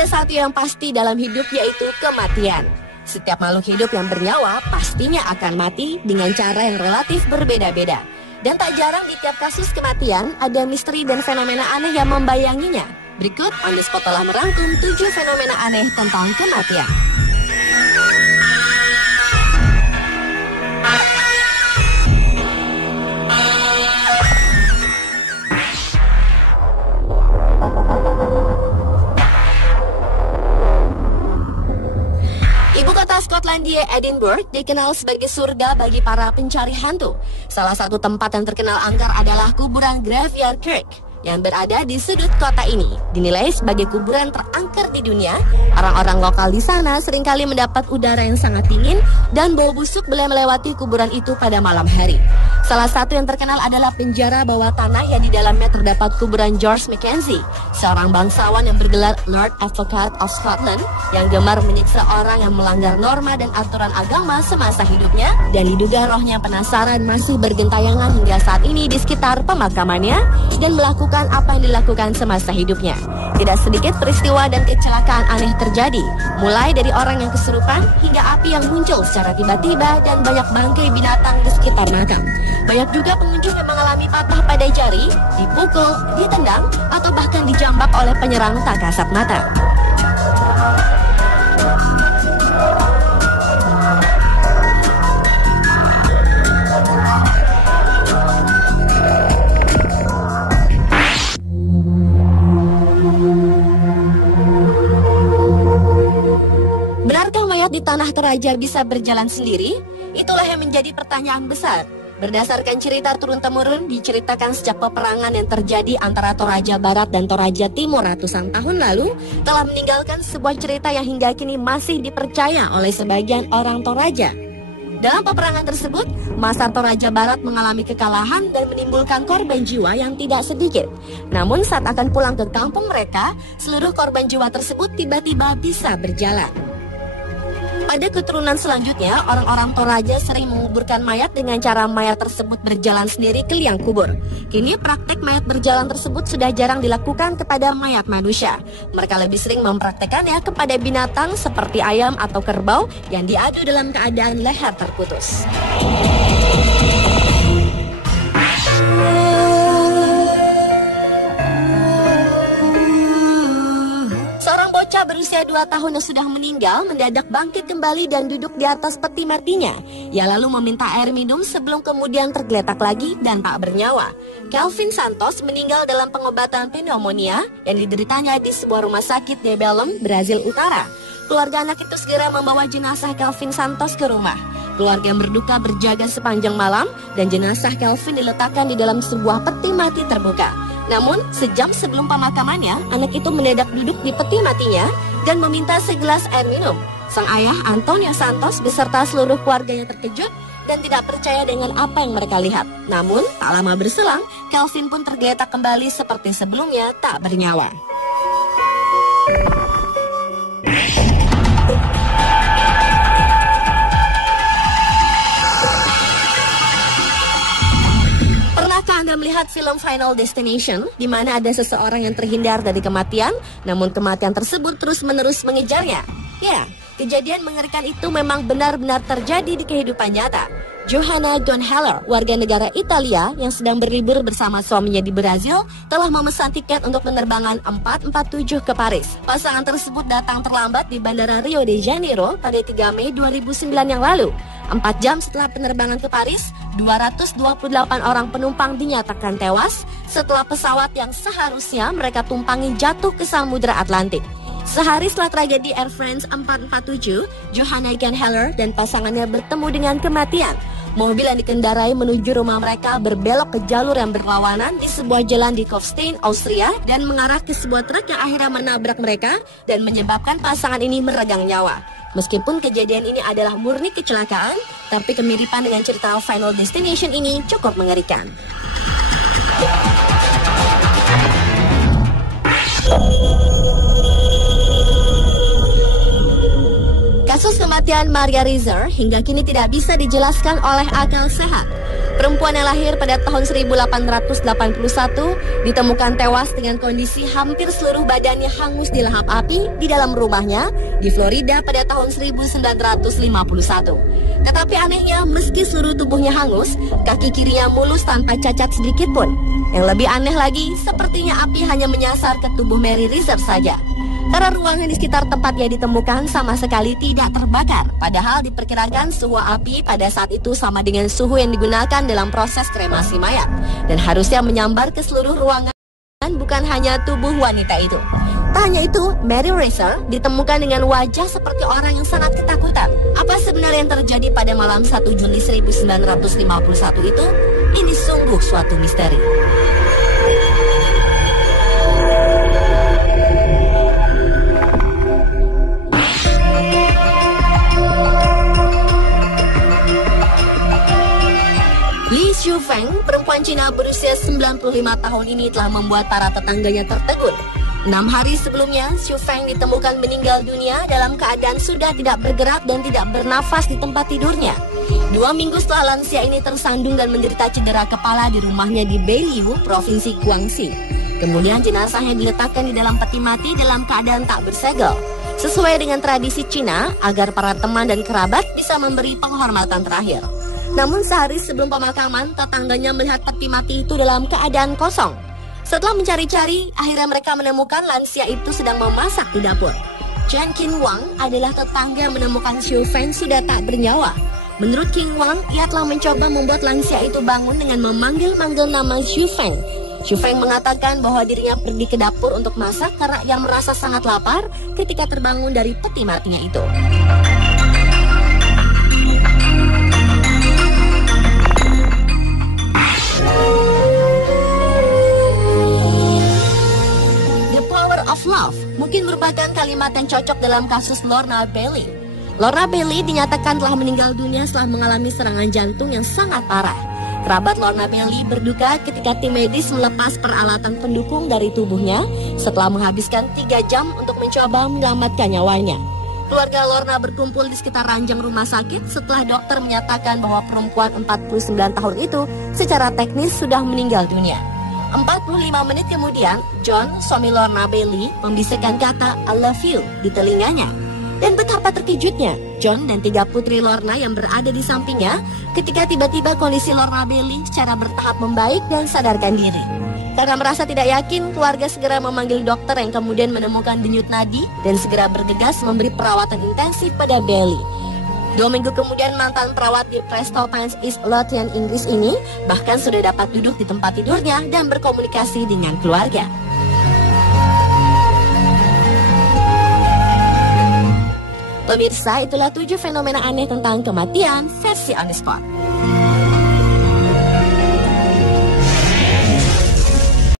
Ada satu yang pasti dalam hidup, yaitu kematian. Setiap makhluk hidup yang bernyawa pastinya akan mati dengan cara yang relatif berbeda-beda. Dan tak jarang di tiap kasus kematian ada misteri dan fenomena aneh yang membayanginya. Berikut On The Spot telah merangkum 7 fenomena aneh tentang kematian. Ibu kota Skotlandia, Edinburgh, dikenal sebagai surga bagi para pencari hantu. Salah satu tempat yang terkenal angker adalah kuburan Graveyard Kirk yang berada di sudut kota ini. Dinilai sebagai kuburan terangker di dunia, orang-orang lokal di sana seringkali mendapat udara yang sangat dingin dan bau busuk bila melewati kuburan itu pada malam hari. Salah satu yang terkenal adalah penjara bawah tanah yang di dalamnya terdapat kuburan George Mackenzie, seorang bangsawan yang bergelar Lord Advocate of Scotland yang gemar menyiksa orang yang melanggar norma dan aturan agama semasa hidupnya, dan diduga rohnya penasaran masih bergentayangan hingga saat ini di sekitar pemakamannya dan melakukan apa yang dilakukan semasa hidupnya. Tidak sedikit peristiwa dan kecelakaan aneh terjadi, mulai dari orang yang kesurupan hingga api yang muncul secara tiba-tiba dan banyak bangkai binatang di sekitar makam. Banyak juga pengunjung yang mengalami patah pada jari, dipukul, ditendang, atau bahkan dijambak oleh penyerang tak kasat mata. Benarkah mayat di Tanah Toraja bisa berjalan sendiri? Itulah yang menjadi pertanyaan besar. Berdasarkan cerita turun-temurun, diceritakan sejak peperangan yang terjadi antara Toraja Barat dan Toraja Timur ratusan tahun lalu, telah meninggalkan sebuah cerita yang hingga kini masih dipercaya oleh sebagian orang Toraja. Dalam peperangan tersebut, masa Toraja Barat mengalami kekalahan dan menimbulkan korban jiwa yang tidak sedikit. Namun saat akan pulang ke kampung mereka, seluruh korban jiwa tersebut tiba-tiba bisa berjalan. Pada keturunan selanjutnya, orang-orang Toraja sering menguburkan mayat dengan cara mayat tersebut berjalan sendiri ke liang kubur. Kini praktek mayat berjalan tersebut sudah jarang dilakukan kepada mayat manusia. Mereka lebih sering mempraktekannya kepada binatang seperti ayam atau kerbau yang diadu dalam keadaan leher terputus. Berusia 2 tahun yang sudah meninggal mendadak bangkit kembali dan duduk di atas peti matinya. Ia lalu meminta air minum sebelum kemudian tergeletak lagi dan tak bernyawa. Kelvin Santos meninggal dalam pengobatan pneumonia yang dideritanya di sebuah rumah sakit di Belém, Brazil Utara. Keluarga anak itu segera membawa jenazah Kelvin Santos ke rumah. Keluarga yang berduka berjaga sepanjang malam dan jenazah Kelvin diletakkan di dalam sebuah peti mati terbuka. Namun, sejam sebelum pemakamannya, anak itu mendadak duduk di peti matinya dan meminta segelas air minum. Sang ayah, Antonio Santos, beserta seluruh keluarganya terkejut dan tidak percaya dengan apa yang mereka lihat. Namun, tak lama berselang, Kelvin pun tergeletak kembali seperti sebelumnya, tak bernyawa. Anda melihat film Final Destination, di mana ada seseorang yang terhindar dari kematian, namun kematian tersebut terus-menerus mengejarnya? Ya, kejadian mengerikan itu memang benar-benar terjadi di kehidupan nyata. Johanna Gonhaller, warga negara Italia yang sedang berlibur bersama suaminya di Brazil, telah memesan tiket untuk penerbangan 447 ke Paris. Pasangan tersebut datang terlambat di Bandara Rio de Janeiro pada 3 Mei 2009 yang lalu. 4 jam setelah penerbangan ke Paris, 228 orang penumpang dinyatakan tewas setelah pesawat yang seharusnya mereka tumpangi jatuh ke Samudra Atlantik. Sehari setelah tragedi Air France 447, Johanna Gonhaller dan pasangannya bertemu dengan kematian. Mobil yang dikendarai menuju rumah mereka berbelok ke jalur yang berlawanan di sebuah jalan di Kufstein, Austria, dan mengarah ke sebuah truk yang akhirnya menabrak mereka dan menyebabkan pasangan ini meregang nyawa. Meskipun kejadian ini adalah murni kecelakaan, tapi kemiripan dengan cerita Final Destination ini cukup mengerikan. Kasus kematian Maria Reiser hingga kini tidak bisa dijelaskan oleh akal sehat. Perempuan yang lahir pada tahun 1881 ditemukan tewas dengan kondisi hampir seluruh badannya hangus di lahap api di dalam rumahnya di Florida pada tahun 1951. Tetapi anehnya, meski seluruh tubuhnya hangus, kaki kirinya mulus tanpa cacat sedikit pun. Yang lebih aneh lagi, sepertinya api hanya menyasar ke tubuh Mary Reeser saja. Karena ruangan di sekitar tempat ia ditemukan sama sekali tidak terbakar. Padahal diperkirakan suhu api pada saat itu sama dengan suhu yang digunakan dalam proses kremasi mayat. Dan harusnya menyambar ke seluruh ruangan, bukan hanya tubuh wanita itu. Tak hanya itu, Mary Reeser ditemukan dengan wajah seperti orang yang sangat ketakutan. Apa sebenarnya yang terjadi pada malam 1 Juli 1951 itu? Ini sungguh suatu misteri. Li Shufeng, perempuan Cina berusia 95 tahun ini telah membuat para tetangganya tertegun. 6 hari sebelumnya, Shufeng ditemukan meninggal dunia dalam keadaan sudah tidak bergerak dan tidak bernafas di tempat tidurnya. 2 minggu setelah lansia ini tersandung dan menderita cedera kepala di rumahnya di Beiliu, Provinsi Guangxi. Kemudian jenazahnya diletakkan di dalam peti mati dalam keadaan tak bersegel. Sesuai dengan tradisi Cina, agar para teman dan kerabat bisa memberi penghormatan terakhir. Namun sehari sebelum pemakaman, tetangganya melihat peti mati itu dalam keadaan kosong. Setelah mencari-cari, akhirnya mereka menemukan lansia itu sedang memasak di dapur. Chen Qin Wang adalah tetangga yang menemukan Xiu Feng sudah tak bernyawa. Menurut King Wang, ia telah mencoba membuat lansia itu bangun dengan memanggil-manggil nama Xiu Feng. Xiu Feng mengatakan bahwa dirinya pergi ke dapur untuk masak karena ia merasa sangat lapar ketika terbangun dari peti matinya itu. Of love mungkin merupakan kalimat yang cocok dalam kasus Lorna Bailey. Lorna Bailey dinyatakan telah meninggal dunia setelah mengalami serangan jantung yang sangat parah. Kerabat Lorna Bailey berduka ketika tim medis melepas peralatan pendukung dari tubuhnya setelah menghabiskan 3 jam untuk mencoba menyelamatkan nyawanya. Keluarga Lorna berkumpul di sekitar ranjang rumah sakit setelah dokter menyatakan bahwa perempuan 49 tahun itu secara teknis sudah meninggal dunia. 45 menit kemudian, John, suami Lorna Bailey, membisikkan kata I love you di telinganya. Dan betapa terkejutnya John dan 3 putri Lorna yang berada di sampingnya ketika tiba-tiba kondisi Lorna Bailey secara bertahap membaik dan sadarkan diri. Karena merasa tidak yakin, keluarga segera memanggil dokter yang kemudian menemukan denyut nadi dan segera bergegas memberi perawatan intensif pada Bailey. 2 minggu kemudian, mantan perawat di Preston Pines East Lothian, Inggris ini bahkan sudah dapat duduk di tempat tidurnya dan berkomunikasi dengan keluarga. Pemirsa, itulah 7 fenomena aneh tentang kematian versi On The Spot.